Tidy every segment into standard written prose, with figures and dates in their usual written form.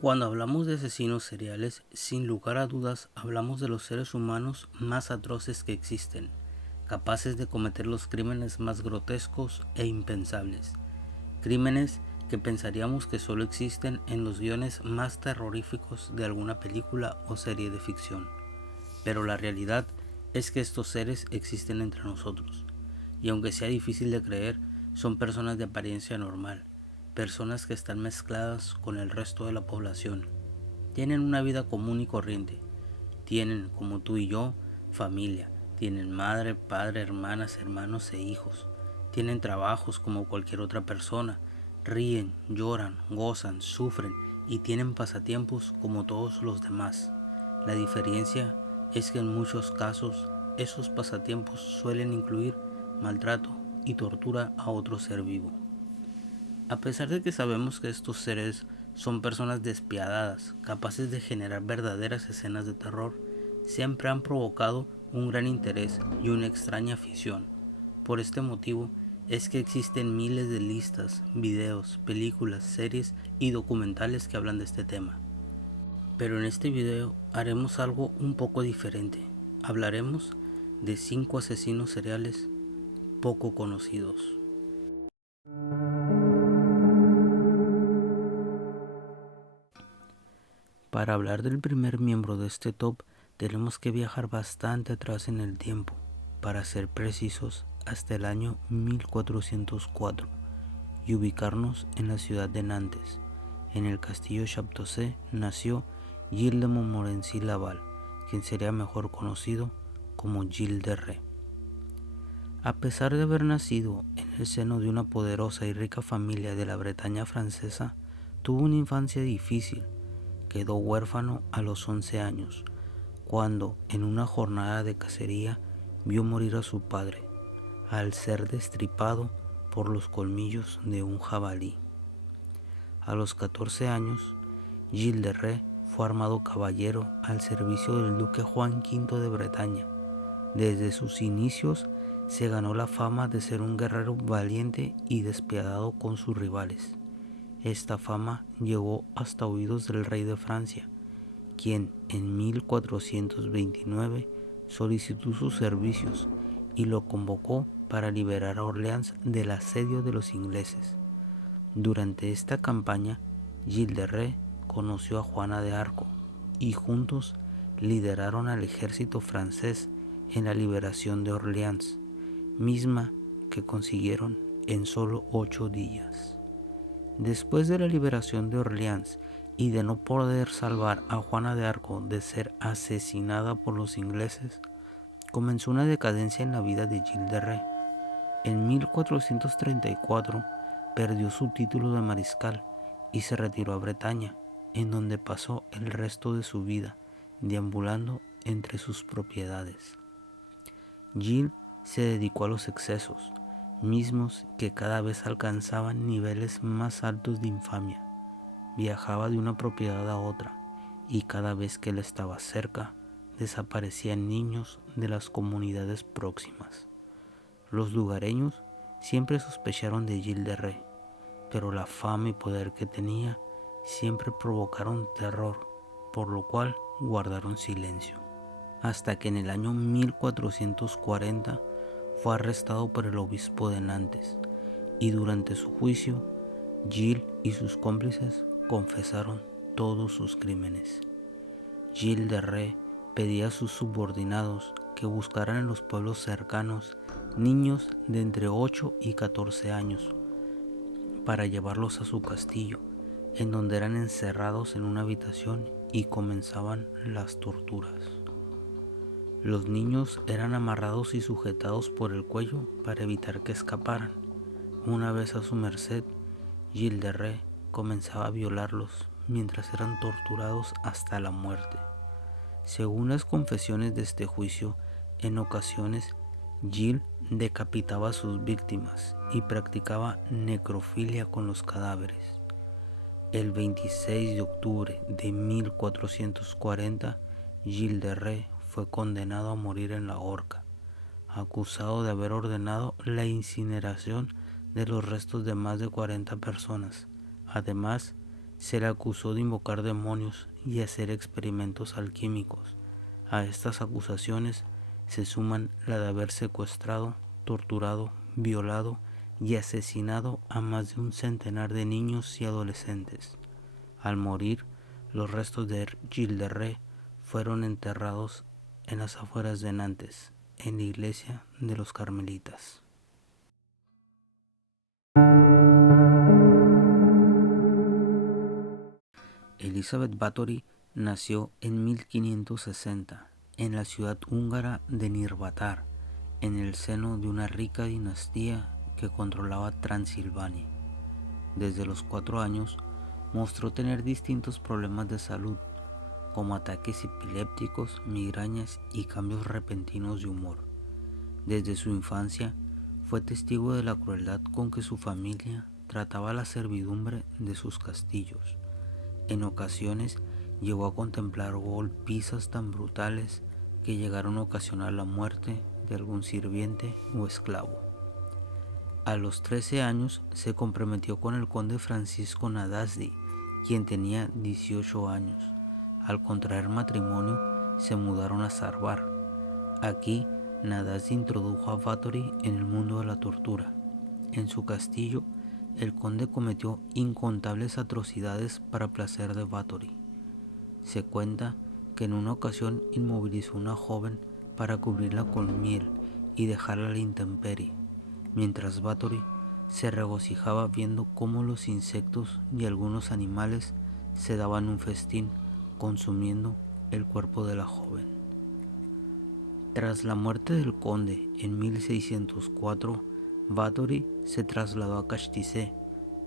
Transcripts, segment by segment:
Cuando hablamos de asesinos seriales, sin lugar a dudas hablamos de los seres humanos más atroces que existen, capaces de cometer los crímenes más grotescos e impensables. Crímenes que pensaríamos que solo existen en los guiones más terroríficos de alguna película o serie de ficción. Pero la realidad es que estos seres existen entre nosotros, y aunque sea difícil de creer, son personas de apariencia normal, personas que están mezcladas con el resto de la población. Tienen una vida común y corriente, tienen, como tú y yo, familia, tienen madre, padre, hermanas, hermanos e hijos, tienen trabajos como cualquier otra persona, ríen, lloran, gozan, sufren y tienen pasatiempos como todos los demás. La diferencia es que en muchos casos esos pasatiempos suelen incluir maltrato y tortura a otro ser vivo. A pesar de que sabemos que estos seres son personas despiadadas, capaces de generar verdaderas escenas de terror, siempre han provocado un gran interés y una extraña afición. Por este motivo es que existen miles de listas, videos, películas, series y documentales que hablan de este tema. Pero en este video haremos algo un poco diferente. Hablaremos de 5 asesinos seriales poco conocidos. Para hablar del primer miembro de este top, tenemos que viajar bastante atrás en el tiempo, para ser precisos, hasta el año 1404, y ubicarnos en la ciudad de Nantes. En el castillo Chaptocé nació Gilles de Montmorency-Laval, quien sería mejor conocido como Gilles de Retz. A pesar de haber nacido en el seno de una poderosa y rica familia de la Bretaña francesa, tuvo una infancia difícil. Quedó huérfano a los 11 años, cuando en una jornada de cacería vio morir a su padre, al ser destripado por los colmillos de un jabalí. A los 14 años, Gilles de Retz fue armado caballero al servicio del duque Juan V de Bretaña. Desde sus inicios se ganó la fama de ser un guerrero valiente y despiadado con sus rivales. Esta fama llegó hasta oídos del rey de Francia, quien en 1429 solicitó sus servicios y lo convocó para liberar a Orleans del asedio de los ingleses. Durante esta campaña, Gilles de Retz conoció a Juana de Arco y juntos lideraron al ejército francés en la liberación de Orleans, misma que consiguieron en solo 8 días. Después de la liberación de Orleans y de no poder salvar a Juana de Arco de ser asesinada por los ingleses, comenzó una decadencia en la vida de Gilles de Retz. En 1434 perdió su título de mariscal y se retiró a Bretaña, en donde pasó el resto de su vida deambulando entre sus propiedades. Gilles se dedicó a los excesos, mismos que cada vez alcanzaban niveles más altos de infamia. Viajaba de una propiedad a otra y cada vez que él estaba cerca, desaparecían niños de las comunidades próximas. Los lugareños siempre sospecharon de Gilles de Retz, pero la fama y poder que tenía siempre provocaron terror, por lo cual guardaron silencio. Hasta que en el año 1440 fue arrestado por el obispo de Nantes y durante su juicio, Gilles y sus cómplices confesaron todos sus crímenes. Gilles de Retz pedía a sus subordinados que buscaran en los pueblos cercanos niños de entre 8 y 14 años para llevarlos a su castillo, en donde eran encerrados en una habitación y comenzaban las torturas. Los niños eran amarrados y sujetados por el cuello para evitar que escaparan. Una vez a su merced, Gilles de Retz comenzaba a violarlos mientras eran torturados hasta la muerte. Según las confesiones de este juicio, en ocasiones Gilles decapitaba a sus víctimas y practicaba necrofilia con los cadáveres. El 26 de octubre de 1440, Gilles de Retz fue condenado a morir en la horca, acusado de haber ordenado la incineración de los restos de más de 40 personas, además Se le acusó de invocar demonios y hacer experimentos alquímicos. A estas acusaciones se suman la de haber secuestrado, torturado, violado y asesinado a más de un centenar de niños y adolescentes. Al morir, los restos de Gilles de Retz fueron enterrados en las afueras de Nantes, en la iglesia de los Carmelitas. Elizabeth Báthory nació en 1560 en la ciudad húngara de Nirvatar, en el seno de una rica dinastía que controlaba Transilvania. Desde los 4 años mostró tener distintos problemas de salud, como ataques epilépticos, migrañas y cambios repentinos de humor. Desde su infancia fue testigo de la crueldad con que su familia trataba la servidumbre de sus castillos. En ocasiones llegó a contemplar golpizas tan brutales que llegaron a ocasionar la muerte de algún sirviente o esclavo. A los 13 años se comprometió con el conde Francisco Nadasdy, quien tenía 18 años. Al contraer matrimonio, se mudaron a Sarvar. Aquí, Nadasdy introdujo a Báthory en el mundo de la tortura. En su castillo, el conde cometió incontables atrocidades para placer de Báthory. Se cuenta que en una ocasión inmovilizó a una joven para cubrirla con miel y dejarla a la intemperie, mientras Báthory se regocijaba viendo cómo los insectos y algunos animales se daban un festín consumiendo el cuerpo de la joven. Tras la muerte del conde en 1604, Báthory se trasladó a Castizé,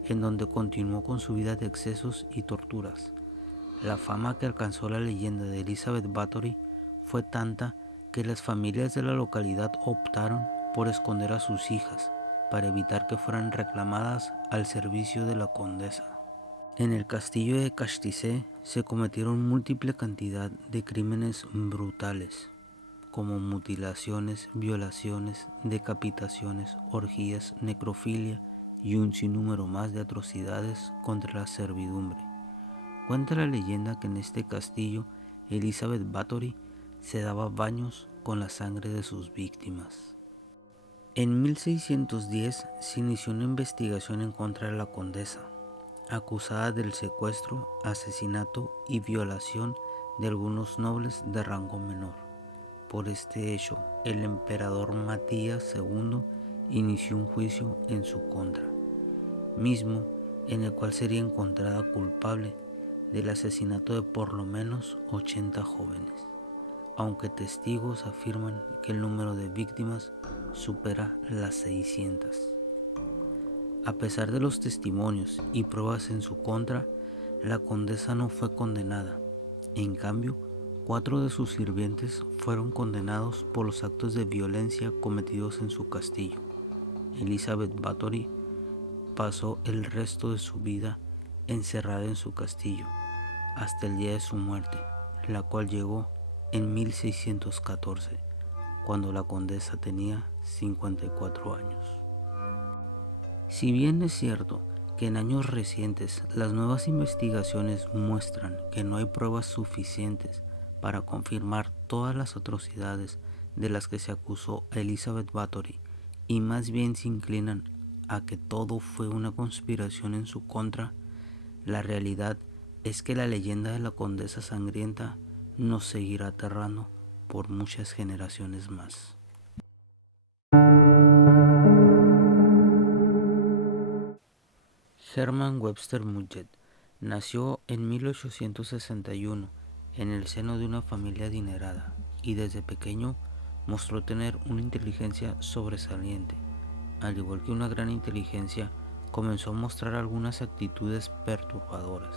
en donde continuó con su vida de excesos y torturas. La fama que alcanzó la leyenda de Elizabeth Báthory fue tanta que las familias de la localidad optaron por esconder a sus hijas para evitar que fueran reclamadas al servicio de la condesa. En el castillo de Castizé se cometieron múltiple cantidad de crímenes brutales, como mutilaciones, violaciones, decapitaciones, orgías, necrofilia y un sinnúmero más de atrocidades contra la servidumbre. Cuenta la leyenda que en este castillo Elizabeth Báthory se daba baños con la sangre de sus víctimas. En 1610 se inició una investigación en contra de la condesa, acusada del secuestro, asesinato y violación de algunos nobles de rango menor. Por este hecho, el emperador Matías II inició un juicio en su contra, mismo en el cual sería encontrada culpable del asesinato de por lo menos 80 jóvenes, aunque testigos afirman que el número de víctimas supera las 600. A pesar de los testimonios y pruebas en su contra, la condesa no fue condenada. En cambio, 4 de sus sirvientes fueron condenados por los actos de violencia cometidos en su castillo. Elizabeth Báthory pasó el resto de su vida encerrada en su castillo, hasta el día de su muerte, la cual llegó en 1614, cuando la condesa tenía 54 años. Si bien es cierto que en años recientes las nuevas investigaciones muestran que no hay pruebas suficientes para confirmar todas las atrocidades de las que se acusó a Elizabeth Báthory, y más bien se inclinan a que todo fue una conspiración en su contra, la realidad es que la leyenda de la condesa sangrienta nos seguirá aterrando por muchas generaciones más. Hermann Webster Mudgett nació en 1861 en el seno de una familia adinerada y desde pequeño mostró tener una inteligencia sobresaliente. Al igual que una gran inteligencia, comenzó a mostrar algunas actitudes perturbadoras.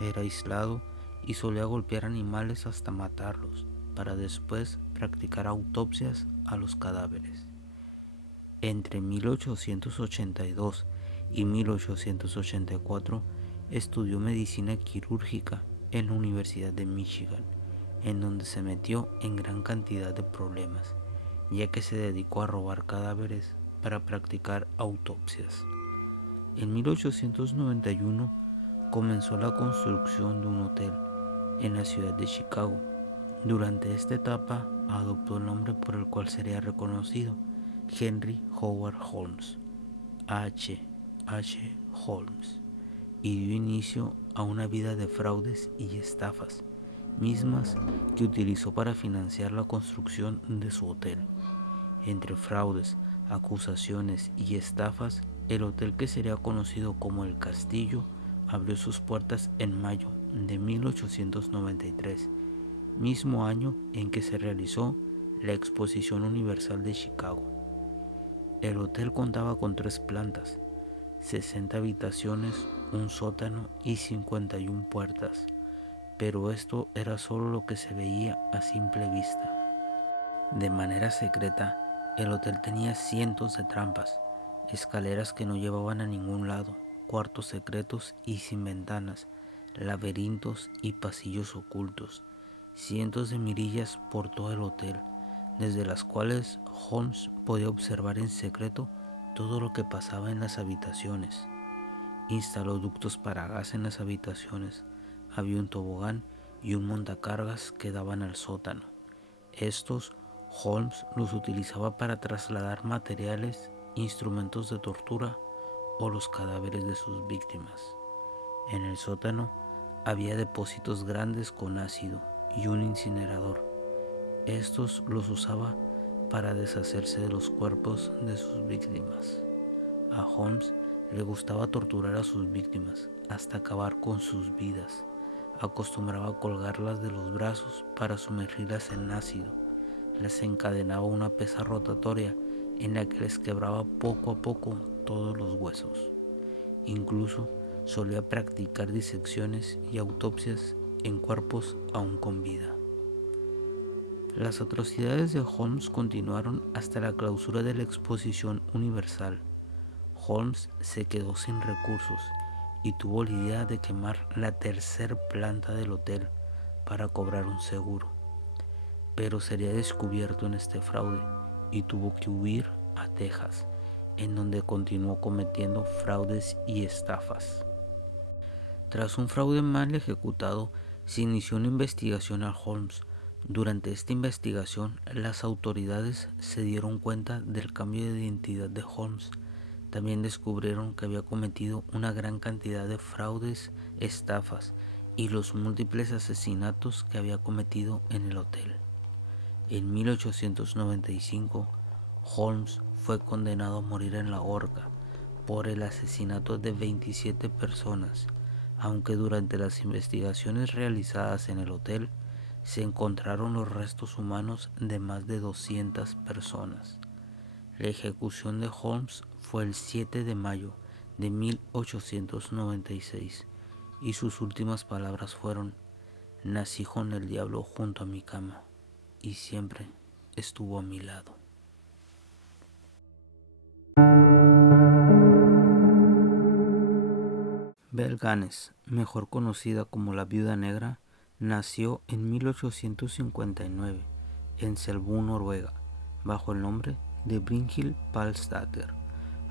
Era aislado y solía golpear animales hasta matarlos, para después practicar autopsias a los cadáveres. Entre 1882 y 1884 estudió medicina quirúrgica en la Universidad de Michigan, en donde se metió en gran cantidad de problemas, ya que se dedicó a robar cadáveres para practicar autopsias. En 1891 comenzó la construcción de un hotel en la ciudad de Chicago. Durante esta etapa adoptó el nombre por el cual sería reconocido, Henry Howard Holmes, H. Holmes, y dio inicio a una vida de fraudes y estafas, mismas que utilizó para financiar la construcción de su hotel. Entre fraudes, acusaciones y estafas, el hotel, que sería conocido como El Castillo, abrió sus puertas en mayo de 1893, mismo año en que se realizó la Exposición Universal de Chicago. El hotel contaba con 3 plantas, 60 habitaciones, un sótano y 51 puertas, pero esto era solo lo que se veía a simple vista. De manera secreta, el hotel tenía cientos de trampas, escaleras que no llevaban a ningún lado, cuartos secretos y sin ventanas, laberintos y pasillos ocultos, cientos de mirillas por todo el hotel, desde las cuales Holmes podía observar en secreto todo lo que pasaba en las habitaciones. Instaló ductos para gas en las habitaciones, había un tobogán y un montacargas que daban al sótano. Estos Holmes los utilizaba para trasladar materiales, instrumentos de tortura o los cadáveres de sus víctimas. En el sótano había depósitos grandes con ácido y un incinerador. Estos los usaba para deshacerse de los cuerpos de sus víctimas. A Holmes le gustaba torturar a sus víctimas hasta acabar con sus vidas. Acostumbraba a colgarlas de los brazos para sumergirlas en ácido. Les encadenaba una pesa rotatoria en la que les quebraba poco a poco todos los huesos. Incluso solía practicar disecciones y autopsias en cuerpos aún con vida. Las atrocidades de Holmes continuaron hasta la clausura de la Exposición Universal. Holmes se quedó sin recursos y tuvo la idea de quemar la 3ª planta del hotel para cobrar un seguro, pero sería descubierto en este fraude y tuvo que huir a Texas, en donde continuó cometiendo fraudes y estafas. Tras un fraude mal ejecutado, se inició una investigación a Holmes. Durante esta investigación, las autoridades se dieron cuenta del cambio de identidad de Holmes. También descubrieron que había cometido una gran cantidad de fraudes, estafas y los múltiples asesinatos que había cometido en el hotel. En 1895, Holmes fue condenado a morir en la horca por el asesinato de 27 personas, aunque durante las investigaciones realizadas en el hotel se encontraron los restos humanos de más de 200 personas. La ejecución de Holmes fue el 7 de mayo de 1896 y sus últimas palabras fueron: «Nací con el diablo junto a mi cama y siempre estuvo a mi lado». Belle Gaines, mejor conocida como la Viuda Negra, nació en 1859 en Selbu, Noruega, bajo el nombre de Brynhild Palsdatter.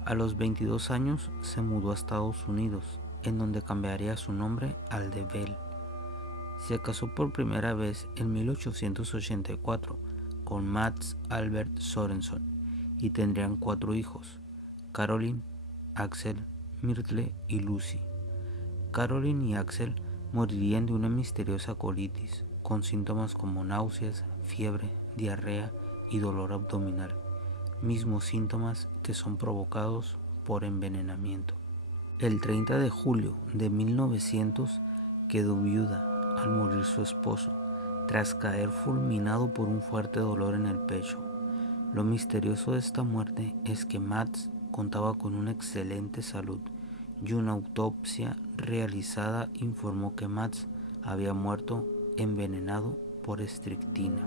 A los 22 años se mudó a Estados Unidos, en donde cambiaría su nombre al de Belle. Se casó por primera vez en 1884 con Mats Albert Sorenson y tendrían 4 hijos: Caroline, Axel, Myrtle y Lucy. Caroline y Axel morirían de una misteriosa colitis, con síntomas como náuseas, fiebre, diarrea y dolor abdominal, mismos síntomas que son provocados por envenenamiento. El 30 de julio de 1900 quedó viuda al morir su esposo, tras caer fulminado por un fuerte dolor en el pecho. Lo misterioso de esta muerte es que Mats contaba con una excelente salud y una autopsia realizada informó que Mats había muerto envenenado por estricnina.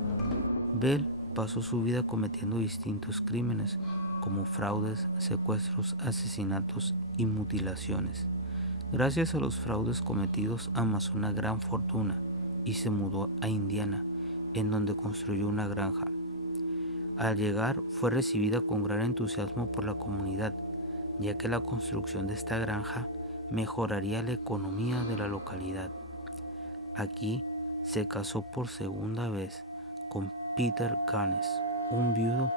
Belle pasó su vida cometiendo distintos crímenes como fraudes, secuestros, asesinatos y mutilaciones. Gracias a los fraudes cometidos amasó una gran fortuna y se mudó a Indiana, en donde construyó una granja. Al llegar fue recibida con gran entusiasmo por la comunidad, ya que la construcción de esta granja mejoraría la economía de la localidad. Aquí se casó por segunda vez con Peter Gaines, un viudo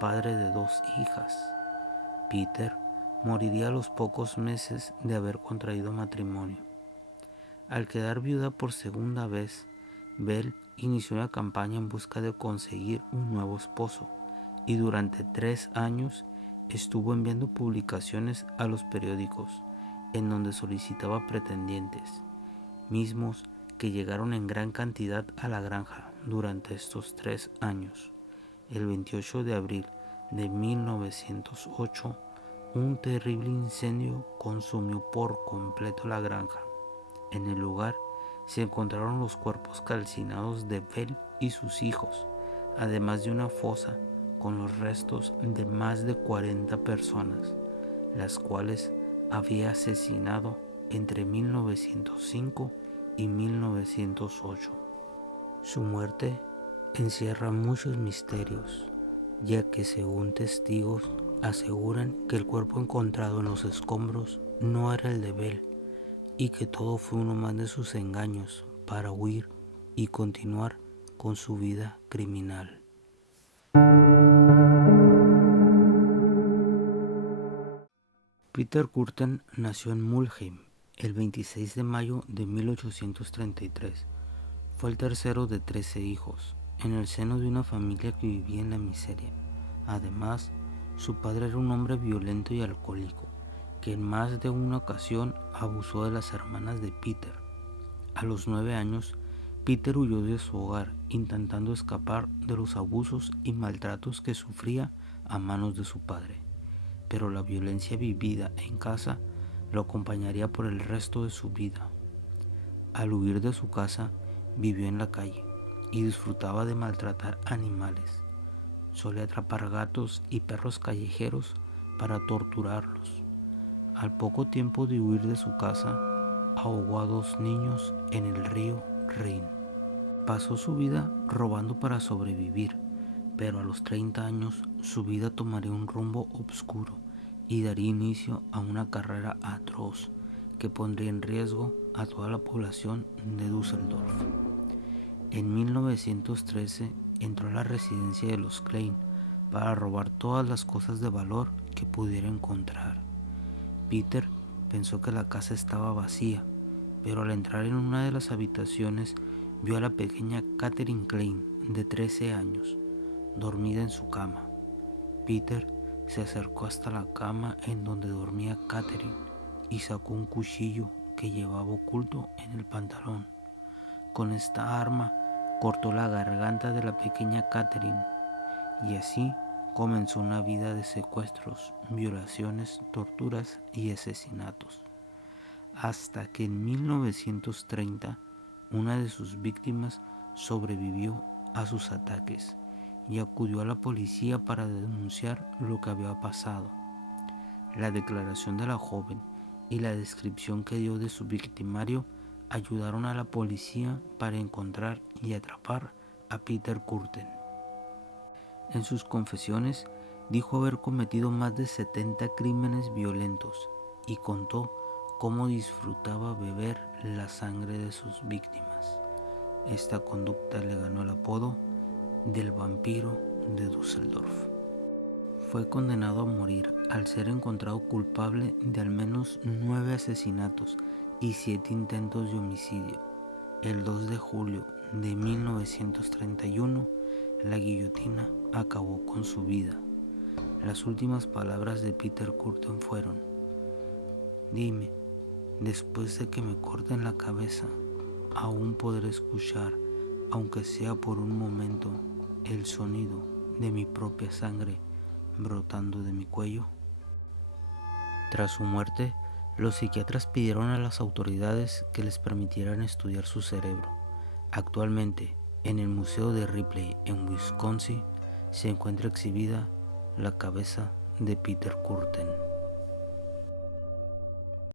padre de 2 hijas. Peter moriría a los pocos meses de haber contraído matrimonio. Al quedar viuda por segunda vez, Bell inició una campaña en busca de conseguir un nuevo esposo y durante 3 años estuvo enviando publicaciones a los periódicos en donde solicitaba pretendientes, mismos que llegaron en gran cantidad a la granja durante estos 3 años. El 28 de abril de 1908, un terrible incendio consumió por completo la granja. En el lugar se encontraron los cuerpos calcinados de Bell y sus hijos, además de una fosa con los restos de más de 40 personas, las cuales había asesinado entre 1905 y 1908. Su muerte encierra muchos misterios, ya que según testigos aseguran que el cuerpo encontrado en los escombros no era el de Bell y que todo fue uno más de sus engaños para huir y continuar con su vida criminal. Peter Kürten nació en Mulheim el 26 de mayo de 1833. Fue el tercero de 13 hijos, en el seno de una familia que vivía en la miseria. Además, su padre era un hombre violento y alcohólico, que en más de una ocasión abusó de las hermanas de Peter. A los 9 años, Peter huyó de su hogar, intentando escapar de los abusos y maltratos que sufría a manos de su padre. Pero la violencia vivida en casa lo acompañaría por el resto de su vida. Al huir de su casa, vivió en la calle y disfrutaba de maltratar animales. Solía atrapar gatos y perros callejeros para torturarlos. Al poco tiempo de huir de su casa, ahogó a 2 niños en el río Rin. Pasó su vida robando para sobrevivir, pero a los 30 años su vida tomaría un rumbo oscuro y daría inicio a una carrera atroz que pondría en riesgo a toda la población de Düsseldorf. En 1913 entró a la residencia de los Klein para robar todas las cosas de valor que pudiera encontrar. Peter pensó que la casa estaba vacía, pero al entrar en una de las habitaciones vio a la pequeña Catherine Klein, de 13 años, dormida en su cama. Peter se acercó hasta la cama en donde dormía Catherine y sacó un cuchillo que llevaba oculto en el pantalón. Con esta arma cortó la garganta de la pequeña Catherine y así comenzó una vida de secuestros, violaciones, torturas y asesinatos. Hasta que en 1930 una de sus víctimas sobrevivió a sus ataques y acudió a la policía para denunciar lo que había pasado. La declaración de la joven y la descripción que dio de su victimario ayudaron a la policía para encontrar y atrapar a Peter Kürten. En sus confesiones dijo haber cometido más de 70 crímenes violentos y contó cómo disfrutaba beber la sangre de sus víctimas. Esta conducta le ganó el apodo del vampiro de Düsseldorf. Fue condenado a morir al ser encontrado culpable de al menos 9 asesinatos y 7 intentos de homicidio. El 2 de julio de 1931, la guillotina acabó con su vida. Las últimas palabras de Peter Kürten fueron: «Dime, después de que me corten la cabeza, aún podré escuchar, aunque sea por un momento, el sonido de mi propia sangre brotando de mi cuello». Tras su muerte, los psiquiatras pidieron a las autoridades que les permitieran estudiar su cerebro. Actualmente, en el Museo de Ripley en Wisconsin, se encuentra exhibida la cabeza de Peter Kürten.